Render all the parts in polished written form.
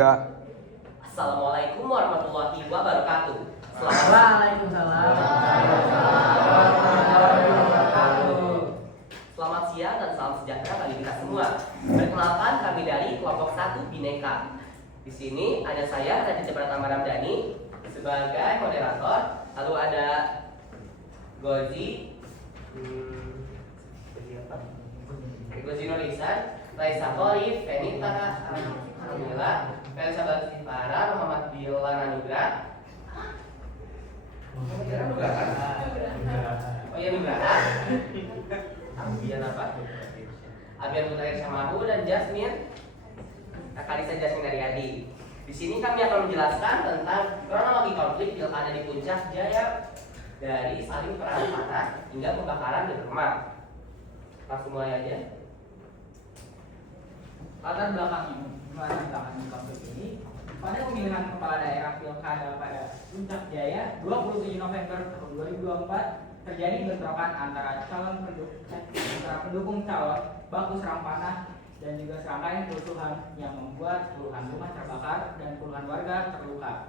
Ya. Assalamualaikum warahmatullahi wabarakatuh. Waalaikumsalam. Selamat siang dan salam sejahtera bagi kita semua. Perkenalkan, kami dari kelompok 1 Bineka. Di sini ada saya Raditya Pratama Ramdhani sebagai moderator. Lalu ada Gozi, Gozi Nurisan, Raisa Khalif, Fenita Alhamdulillah, Felisa Batipara, Muhammad Bilal Anugrah. Oh iya, Nugraha. Abian apa? Abian Putra Irsamahu dan Jasmine Kalisa Jasmine Aryadi. Di sini kami akan menjelaskan tentang kronologi konflik pilkada di Puncak Jaya dari saling perang panah hingga pembakaran di rumah. Langsung mulai aja. Latar belakang konflik ini pada pemilihan kepala daerah pilkada pada Puncak Jaya 27 November tahun 2024 terjadi bentrokan antara pendukung calon baku serang panah dan juga serangkaian kerusuhan yang membuat puluhan rumah terbakar dan puluhan warga terluka.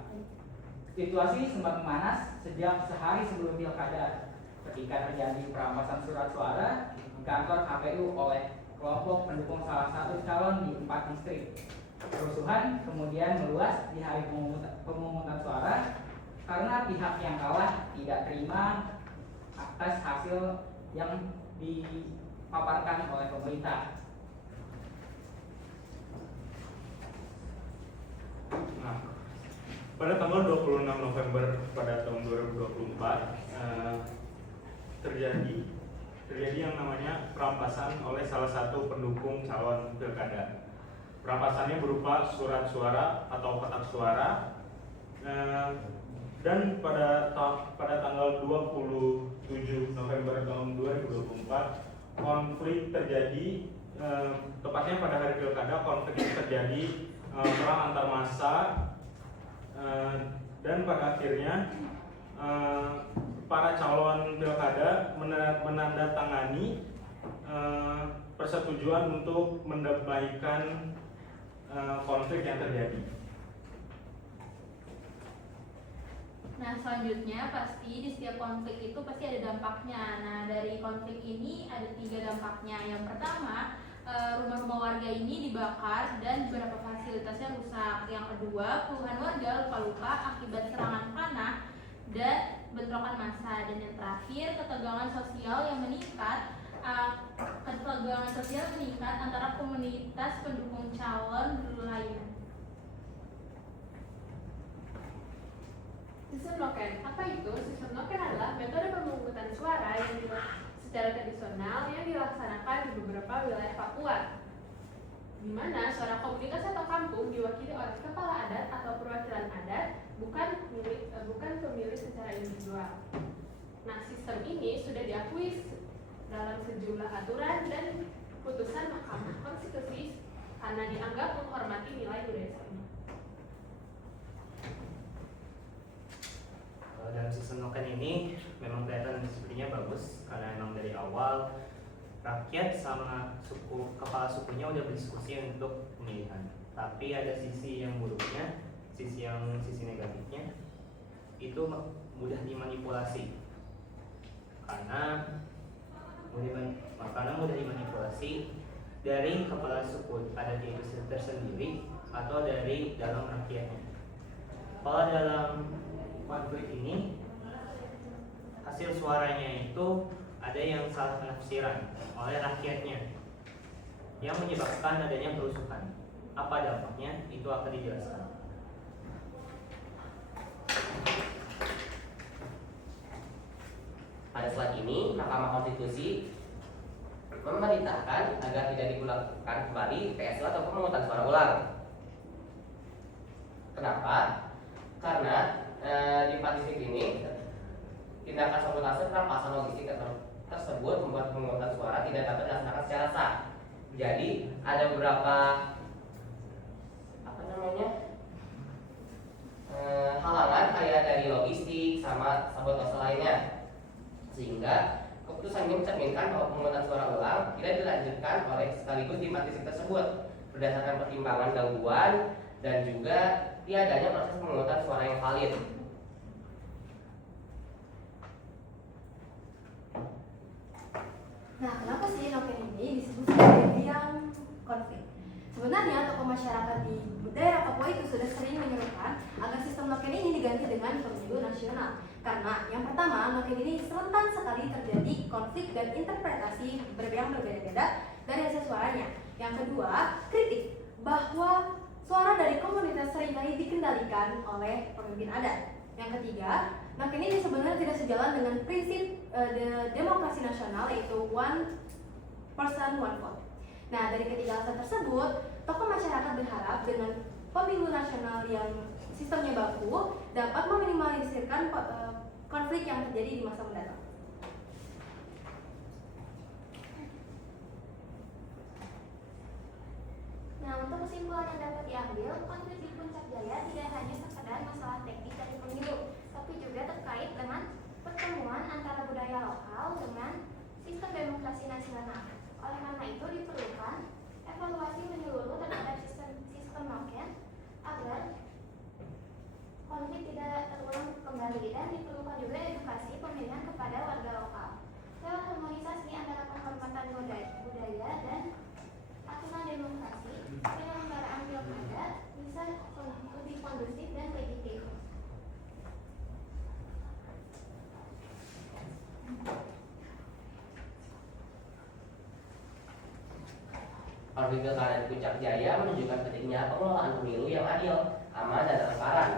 Situasi sempat memanas sejak sehari sebelum pilkada ketika terjadi perampasan surat suara di kantor KPU oleh kelompok pendukung salah satu calon di 4 distrik. Kerusuhan kemudian meluas di hari pemungutan suara karena pihak yang kalah tidak terima atas hasil yang dipaparkan oleh pemerintah. Nah, pada tanggal 26 November pada tahun 2024 terjadi yang namanya perampasan oleh salah satu pendukung calon pilkada. Perampasannya berupa surat suara atau kotak suara, dan pada tanggal 27 November tahun 2024 konflik terjadi, tepatnya pada hari pilkada. Konflik itu terjadi perang antar massa, dan pada akhirnya para calon pilkada menandatangani persetujuan untuk mendamaikan konflik yang terjadi. Nah, selanjutnya pasti di setiap konflik itu pasti ada dampaknya. Nah, dari konflik ini ada 3 dampaknya. Yang pertama, rumah-rumah warga ini dibakar dan beberapa fasilitasnya rusak. Yang kedua, puluhan warga luka-luka akibat serangan panah dan bentrokan massa. Dan yang terakhir, ketegangan sosial meningkat antara komunitas pendukung calon lainnya. Sistem noken. Apa itu? Sistem noken adalah metode pemungutan suara yang secara tradisional yang dilaksanakan di beberapa wilayah Papua, di mana suara komunitas atau kampung diwakili oleh kepala adat atau perwakilan adat, bukan pemilih secara individual. Nah, sistem ini sudah diakui dalam sejumlah aturan dan putusan Mahkamah Konstitusi karena dianggap menghormati nilai budaya Sunda. Dalam sistem noken ini memang kelihatan sepertinya bagus karena memang dari awal rakyat sama kepala sukunya udah berdiskusi untuk pemilihan. Tapi ada sisi yang buruknya, sisi negatifnya itu mudah dimanipulasi karena mudah dimanipulasi dari kepala suku adat itu tersendiri atau dari dalam rakyatnya. Kalau dalam konflik ini hasil suaranya itu ada yang salah penafsiran oleh rakyatnya yang menyebabkan adanya kerusuhan. Apa dampaknya? Itu akan dijelaskan. Pada slide ini, Mahkamah Konstitusi memerintahkan agar tidak digunakan kembali PSU atau pemungutan suara ulang. Kenapa? Karena di 4 distrik ini tindakan sabotase perampasan logistik tersebut membuat pemungutan suara tidak dapat dilaksanakan secara sah. Jadi ada beberapa halangan kayak dari logistik sama sabotase lainnya, sehingga keputusan ini mencerminkan bahwa pemungutan suara ulang tidak dilanjutkan oleh sekaligus di 4 distrik tersebut berdasarkan pertimbangan gangguan dan juga tiadanya proses pemungutan suara yang valid. Nah, kenapa sih noken ini disebut sebagai biang konflik? Sebenarnya tokoh masyarakat di daerah Papua itu sudah sering menyerukan agar sistem noken ini diganti dengan pemilu nasional. Karena yang pertama, noken ini rentan sekali terjadi konflik dan interpretasi yang berbeda-beda dari hasil suaranya. Yang kedua, kritik bahwa suara dari komunitas seringkali dikendalikan oleh pemimpin adat. Yang ketiga, noken ini sebenarnya tidak sejalan dengan prinsip demokrasi nasional, yaitu one person one vote. Nah, dari ketiga alasan tersebut, tokoh masyarakat berharap dengan pemilu nasional yang sistemnya baku dapat meminimalisirkan konflik yang terjadi di masa mendatang. Nah, untuk kesimpulan yang dapat diambil, konflik di Puncak Jaya tidak hanya sekedar masalah teknis dari pemilu, tapi juga terkait dengan pertemuan antara budaya lokal dengan sistem demokrasi nasional. Oleh karena itu diperlukan evaluasi menyeluruh terhadap sistem noken agar konflik tidak terulang kembali, dan diperlukan juga edukasi pemilihan kepada warga lokal lewat harmonisasi antara penghormatan budaya dan aturan demokrasi. Penyelenggaraan pilkada bisa lebih kondusif dan legitim. Konflik pilkada di Puncak Jaya menunjukkan pentingnya pengelolaan pemilu yang adil, aman, dan transparan.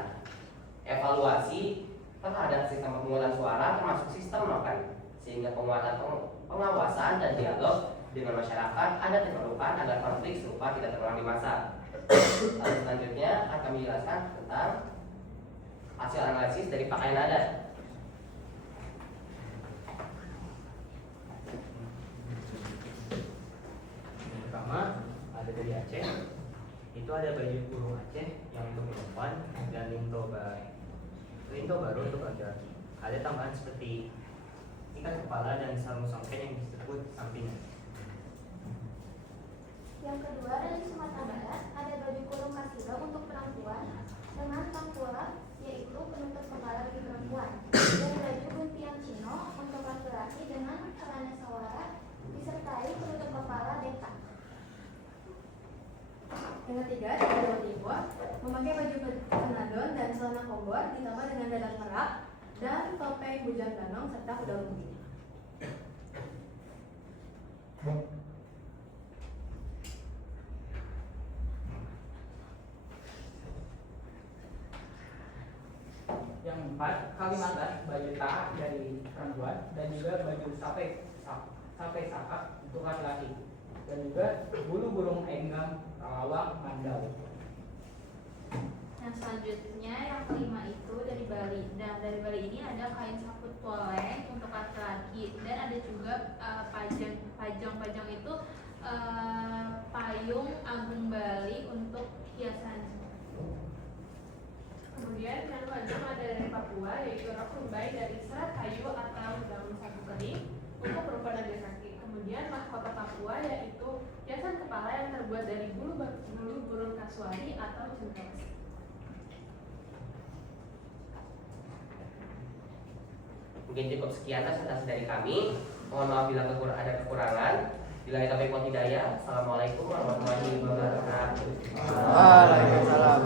Evaluasi terhadap sistem pemungutan suara termasuk sistem noken, sehingga penguatan pengawasan dan dialog dengan masyarakat ada diperlukan agar konflik serupa tidak terulang di masa. Lalu selanjutnya akan kami jelaskan tentang hasil analisis dari pakaian adat. Yang pertama ada dari Aceh, itu ada baju kurung Aceh yang untuk perempuan dan linto baru untuk laki-laki. Ada tambahan seperti ikat kepala dan sarung songket yang disebut sampingan. Yang kedua, dari Sumatera Barat ada baju kurung kasilo untuk perempuan dengan tangkula, yaitu penutup kepala bagi perempuan, dan baju guntiang Cino untuk laki-laki dengan celana sawara disertai penutup kepala detak. Yang ketiga, di Jawa Timur memakai baju penadon dan celana kombor ditambah dengan dadar merak dan topeng bujang danong serta kuda lumping. Yang empat, Kalimantan baju taat dari perempuan dan juga baju sape sakak untuk laki-laki, dan juga bulu burung enggam Rawang Mandau. Nah, selanjutnya yang kelima itu dari Bali. Dan dari Bali ini ada kain saput poleng untuk laki-laki, dan ada juga pajong itu payung agung Bali untuk hiasan. Kemudian yang keenam ada dari Papua, yaitu rok rumbai dari serat kayu atau daun sagu kering untuk perempuan dan laki-laki. Kemudian mahkota Papua yaitu hiasan kepala yang terbuat dari bulu burung kasuari atau cengkemas. Mungkin cukup sekian presentasi dari kami. Mohon maaf bila ada kekurangan. Bila kita hidayah. Assalamualaikum warahmatullahi wabarakatuh. Waalaikumsalam.